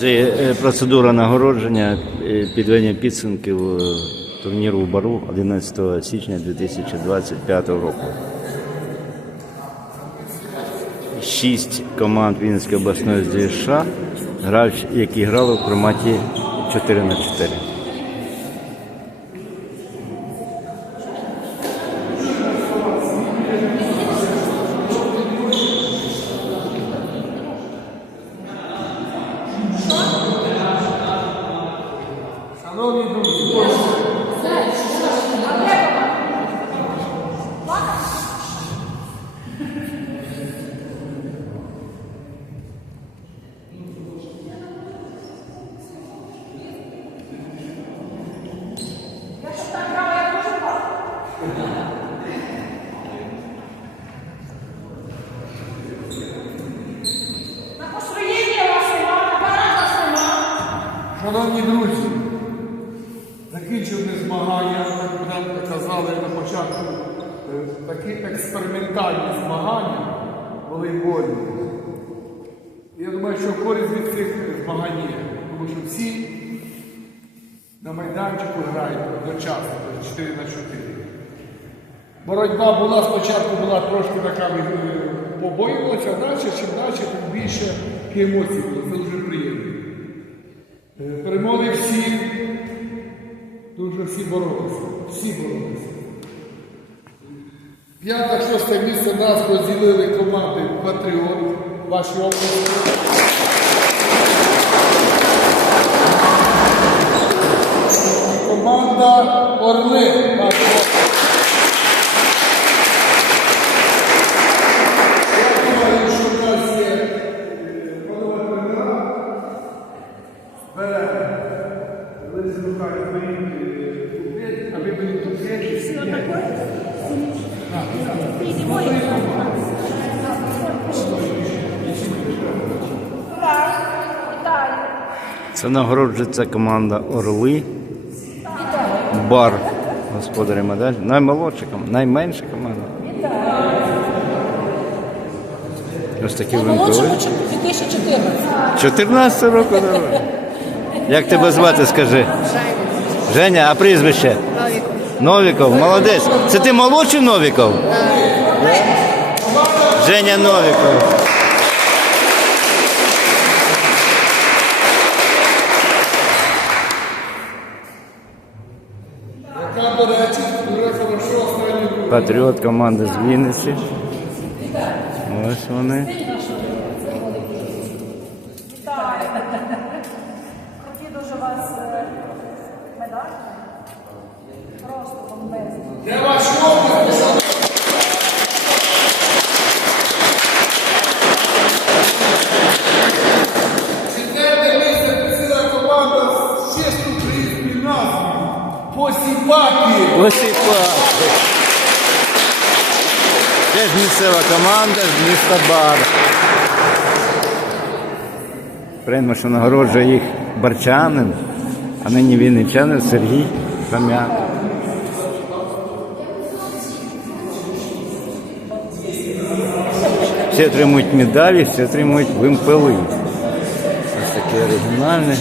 Це е, процедура нагородження е, підведення підсумків е, турніру в Бару 11 січня 2025 року. Шість команд Вінницької обласної ЗШ, грають, які грали в форматі 4 на 4. Шановні друзі, На построєння вас нема, на парад вас нема. Шановні друзі, закінчили змагання, як казали на початку, е, такі експериментальні змагання волейбольні. Я думаю, що користь від цих змагань є, тому що всі на майданчику грають одночасно, тобто 4 на 4. Боротьба була спочатку була трошки така е, побоювалася, а далі, чим далі, тим більше емоцій було. Це дуже приємно. Е, Перемогли всі, дуже всі боролися. Всі боролися. П'яте, шосте місце нас розділили команди Патріот, ваші області. Команда Орли. Це нагороджується команда Орли. Бар. Господарі медаль. Наймолодша команда, найменша команда. Ось такі Молодшому 2014. 14 року давай. Як тебе звати, скажи? Женя, а прізвище? Новіков. Новіков, молодець. Це ти молодший Новіков? Женя Новіков. Яка, до речі, дуже хорошо останній друг. Патріот команди з Вінниці. Ось вони. Вітаю. Хотів дуже вас е, медаль. Просто бомбезно. Де ваші області? Четверте місце посіла команда з чесно українською назвою. Посіпаки. Ось і папи. Теж місцева команда з міста Бар. Приємно, що нагороджує їх барчанин, а нині вінничанин Сергій Хам'як. Всі отримують медалі, всі отримують вимпели. Ось таке оригінальне.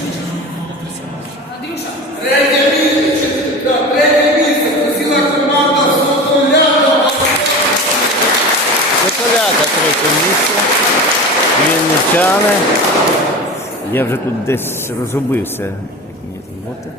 Місце. Вінничани. Я вже тут десь розгубився. Як мені тут бути.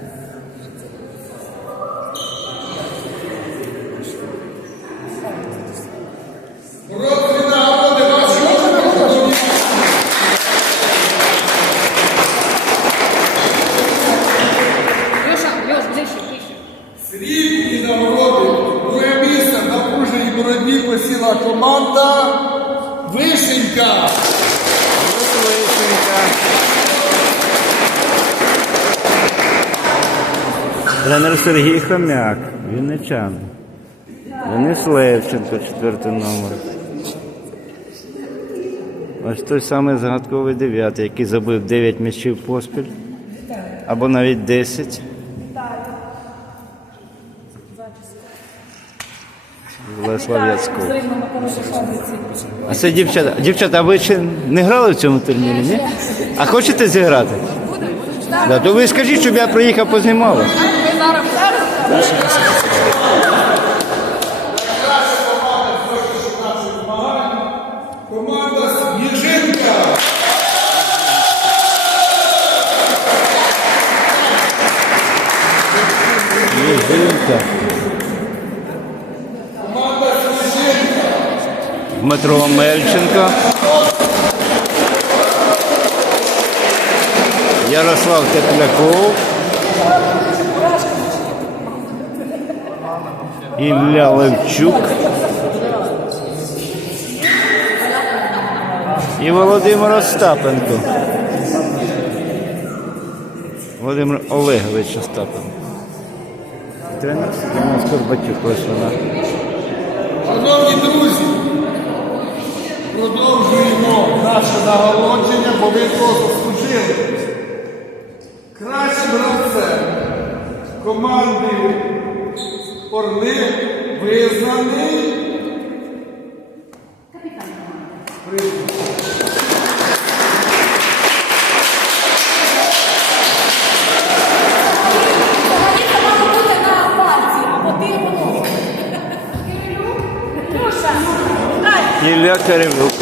Срібні нагороди. Друге місце на мужній боротьбі посіла команда Вишенька. Тренер Сергій Хомяк, Вінничан. Денис Левченко, четвертий номер. Ось той самий загадковий дев'ятий, який забив 9 м'ячів поспіль. Або навіть 10. Фабриці. А це дівчата. Дівчата, а ви ще не грали в цьому турнірі, ні? А хочете зіграти? Да, то ви скажіть, щоб я приїхав познімав вас. Команда Сніжинка. Єжинка. Команда Сніжинка. Дмитро Мельченко. Ярослав Тепляков. Ілля Левчук. І Володимир Остапенко. Володимир Олегович Остапенко. Тренер Діма Скорбатюк, ось вона. Шановні друзі, продовжуємо наше нагородження, бо ви того заслужили. Кращим гравцем команди Орли визнаний. Ілля Кирилюк.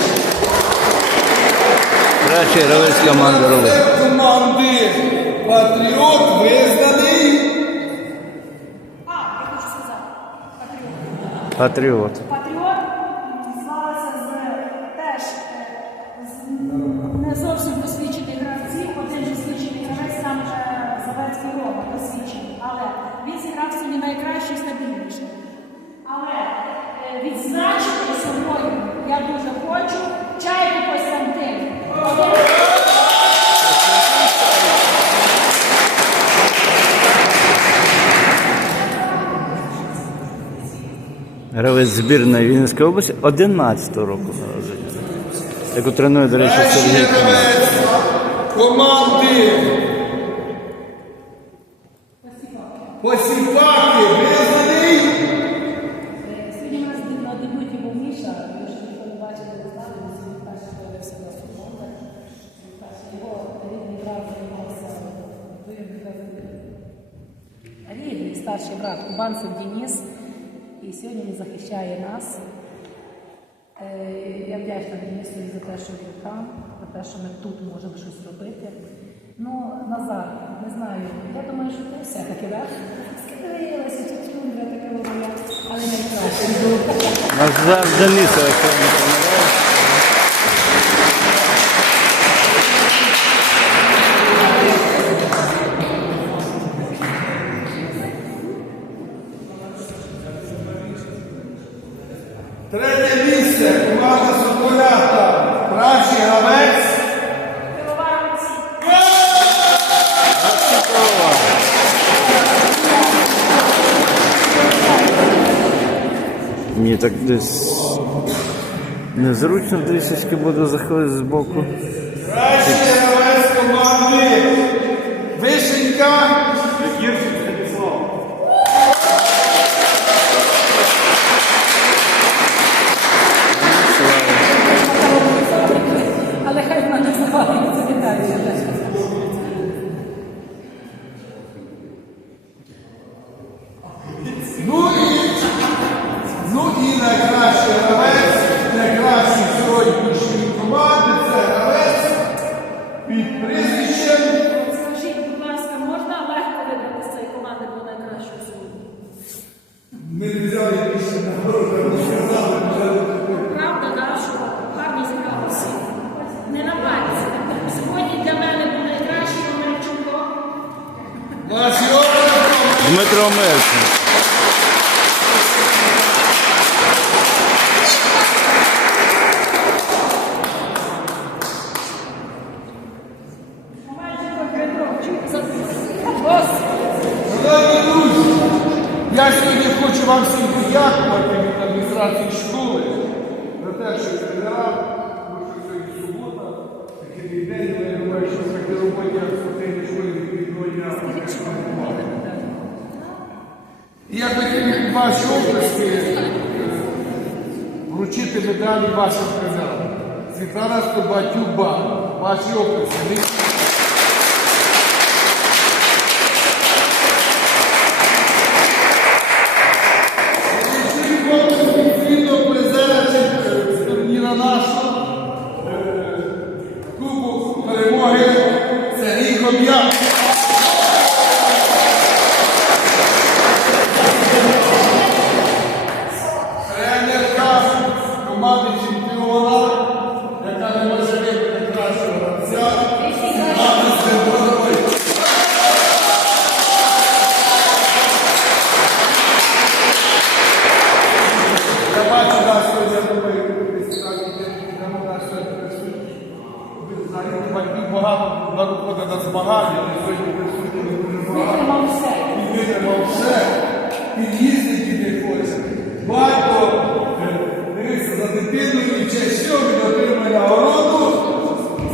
Кращий гравець команди. Команди Патріот визнаний. А. Патріот. Патріот. Звалися з теж е, не зовсім досвідчених гравців. Один досвідчений гравець там вже Завецький Рома досвідчений. Але він зіграв сьогодні найкраще і стабільніше. Але е, відзначити сьогодні я дуже хочу чайку Костянтин. Гравець збірної Вінницької області 11 року народження. Яку тренує, до речі, Сергій. гравець команди Посіпаки визнаний. Сьогодні у нас на дебюті був Міша, ви ж ніхто не бачили, не знали, він сьогодні перший появився на футболі. Його рідний брат займався рідний старший брат Кубанцев Денис. І сьогодні він захищає нас. Е, Я вдячна Денису за те, що він там, за те, що ми тут можемо щось робити. Ну, Назар, не знаю, я думаю, що ти все-таки, так? Скидалася, я таке моя, але найкраще було. Назар Денисов, Третє місце команда Соколята. Кращий гравець. Мені так десь незручно трішечки буде заходити з боку. Кращий гравець команди Ми ваші області е, вручити медалі вашим казам. Світлана Стебатюба, ваші області. Багато на змагання. Витримав все. І витримав все. Хоче. Батько, дивиться за дитиною і честь що він отримує нагороду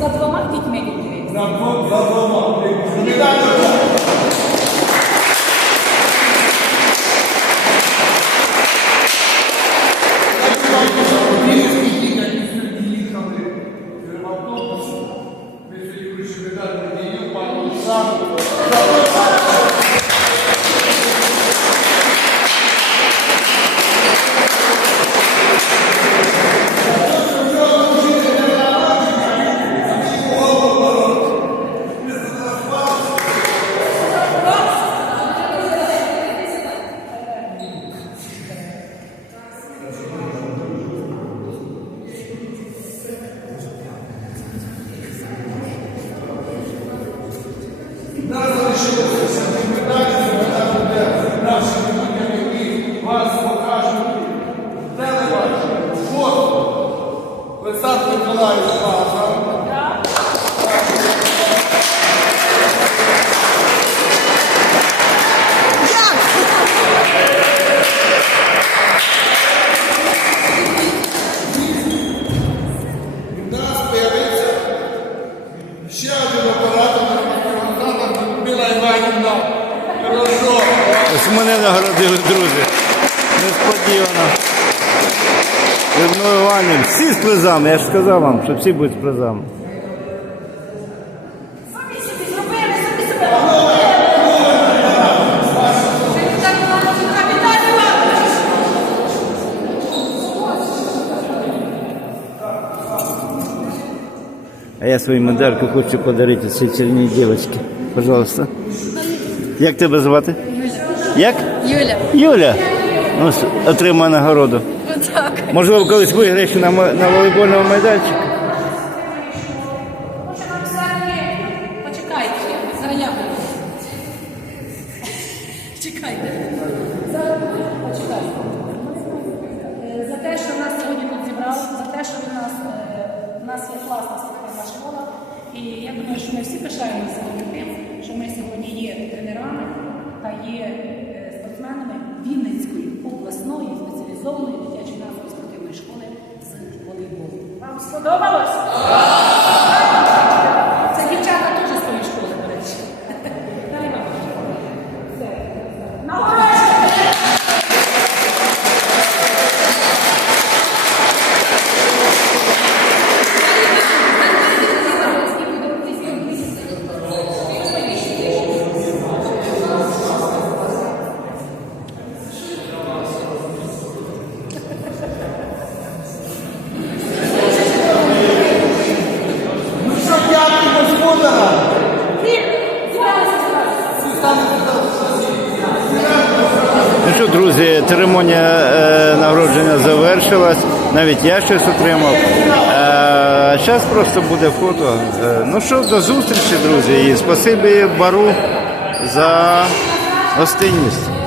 За двома дітьми відповідь. за двома. за двома. Призами, я ж сказав вам, що всі будуть з призами. А я свою медальку хочу подарити цій чарній дівчинці. Пожалуйста. Як тебе звати? Як? Юля, Юля. Ось отримає нагороду. Можливо, колись виграєш на, на волейбольному майданчику. Почекайте, зараз. Чекайте. Почекайте. За те, що нас сьогодні тут зібрали, за те, що нас, е, нас є класна спортивна школа. І я думаю, що ми всі пишаємося тим, що ми сьогодні є тренерами та є е, спортсменами Вінницької обласної спеціалізованої школи з волейболу. вам сподобалось? Це дівчата теж з тої школи, до речі. Далі вам. Все. Нагороджуйте! Ну що, дякую господарам. Ну що, друзі, церемонія е, нагородження завершилась. Навіть я щось отримав. Е, зараз просто буде фото. Е, ну що, до зустрічі, друзі. І спасибі бару за гостинність.